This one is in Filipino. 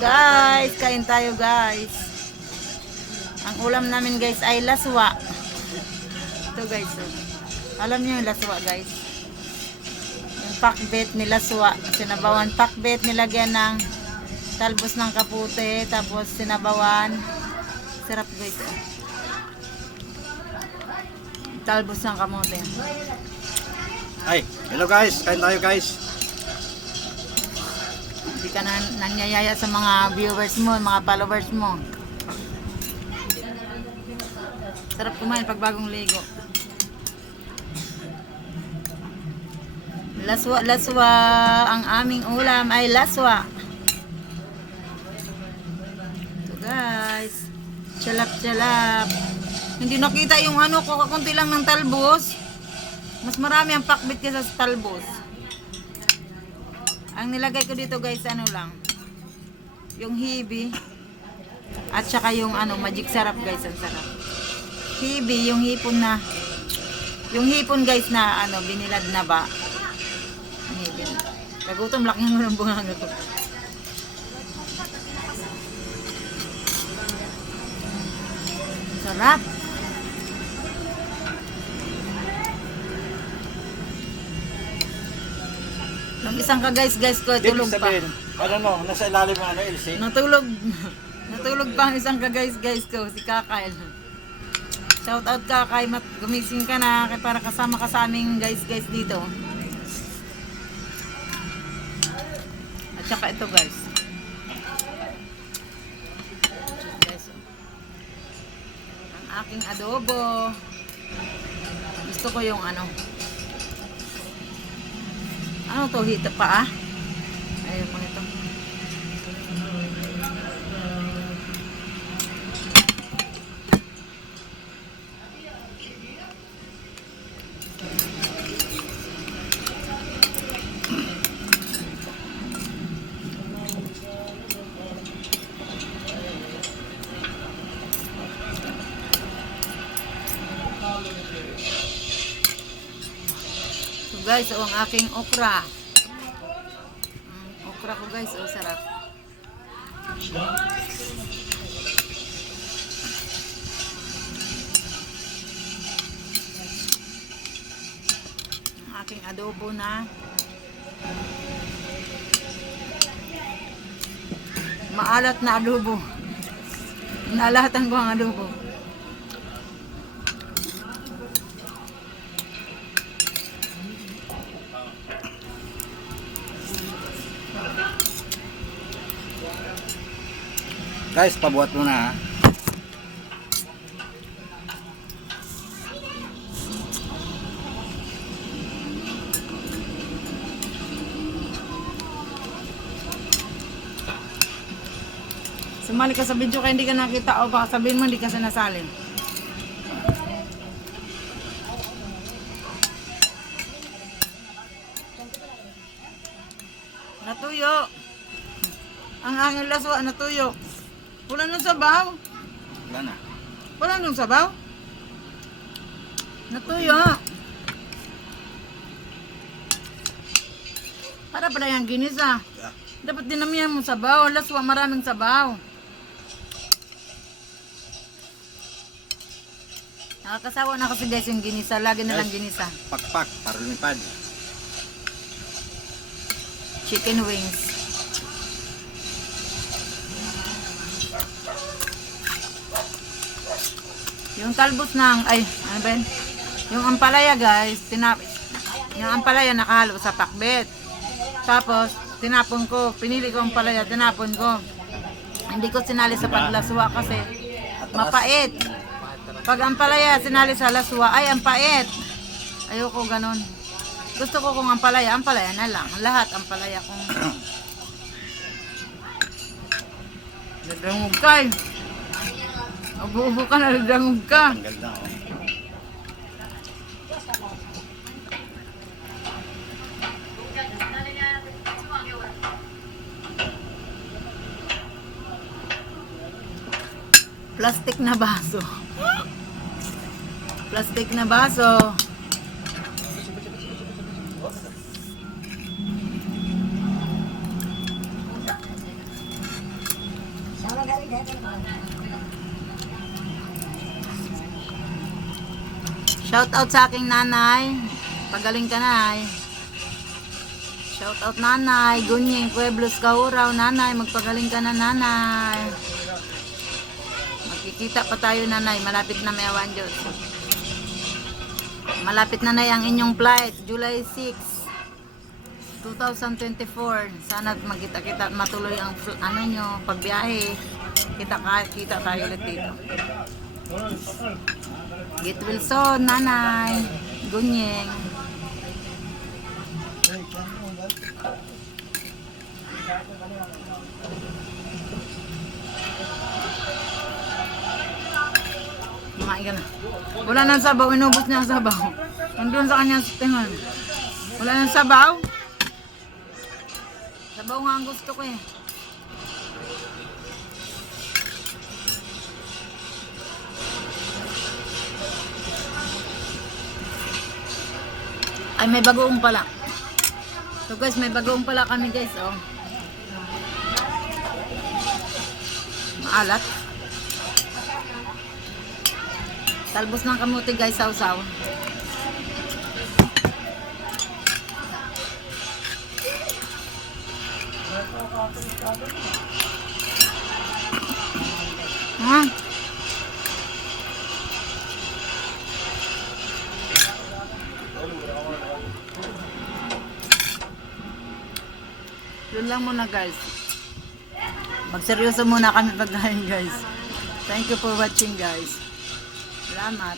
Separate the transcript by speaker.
Speaker 1: guys, kain tayo guys. Ang ulam namin guys ay laswa. Ito guys. Oh. Alam niyo yung laswa guys. Yung pakbet ni laswa. Sinabawan pakbet nilagyan ng talbos ng kapute. Tapos sinabawan. Sarap guys. Oh. Talbos ng kamote.
Speaker 2: Ay, hello guys, kain tayo guys.
Speaker 1: Hindi ka na nanyayaya sa mga viewers mo, mga followers mo. Sarap kumain pag bagong ligo. Laswa, laswa. Ang aming ulam ay laswa. Ito guys. Chalap, chalap. Hindi nakita yung ano ko, kakunti lang ng talbos. Mas marami ang pakbit kaysa sa talbos. Ang nilagay ko dito guys, ano lang. Yung hibi. At saka yung ano, magic sarap guys, ang sarap. Hibi, yung hipon na. Yung hipon guys na ano, binilad na ba. Ang hipon. Kagutom laki mo ng bunganga ko. Sarap. Yung isang ka guys, guys ko,
Speaker 2: Ibig
Speaker 1: tulog pa.
Speaker 2: sabihin, ano no, nasa ilalim ng ano, LC.
Speaker 1: Natulog. Natulog pa ang isang ka guys guys ko, si Kakail. Shout out Kakay, mat gumising ka na kay para kasama ka sa aming guys guys dito. At saka ito guys. Guys, oh. Ang aking adobo. Gusto ko yung ano. Ano to? Hita pa ah? Ayun ko nito. Guys, oh, ang aking okra. Okra ko guys, oh sarap. Ang aking adobo na maalat na adobo. Nalahatan ko ang adobo.
Speaker 2: Guys, pabuhat mo na ha.
Speaker 1: Sumali ka sa video kaya hindi ka nakita o baka sabihin mo hindi ka sinasali. Natuyo. Ang angin laswa, natuyo. Wala nang sabaw.
Speaker 2: Wala na.
Speaker 1: Wala nang sabaw. Natuyo. Para pala yung ginisa.
Speaker 2: Yeah.
Speaker 1: Dapat dinamihan mo sabaw. Laswa, maraming sabaw. Nakakasawa na kasi guys yung ginisa. Lagi na lang ginisa.
Speaker 2: Pakpak, para lumipad.
Speaker 1: Chicken wings. Yung talbos ng, ay, ano ba yun? Yung ampalaya guys, tinap, yung ampalaya nakahalo sa pakbet. Tapos, tinapon ko, pinili ko ang ampalaya, tinapon ko. Hindi ko sinali sa paglaswa kasi mapait. Pag ang palaya sinali sa laswa, ay ang pait. Ayoko ganon. Gusto ko kung ang palaya, ang palaya na lang. Lahat ang palaya kung... Nagdangog ka Ubo-ubo ka na, nagdangog ka.
Speaker 2: Tanggal na oh.
Speaker 1: Plastic na baso. Plastic na baso. Shout out sa aking nanay. Pagaling ka nanay. Shout out nanay. Gunying, Pueblos, Kahuraw. Nanay, magpagaling ka na nanay. Magkikita pa tayo nanay. Malapit na may awan Diyos. Malapit na na ang inyong flight. July 6. 2024. Sana magkita-kita at matuloy ang ano nyo, pagbiyahe. Kita kita tayo ulit dito. Get Wilson, nanay, gunyeng. Kumain ka na. Wala nang sabaw, inubos niya ang sabaw. Nandun sa kanyang tingan. Wala nang sabaw. Sabaw nga ang gusto ko eh. Ay, may bagoong pala. So guys, may bagoong pala kami guys, oh. Maalat. Talbos ng kamuti guys, sausaw. Ha? Yun lang muna guys. Magseryoso muna kami pagkain guys. Thank you for watching guys. Salamat.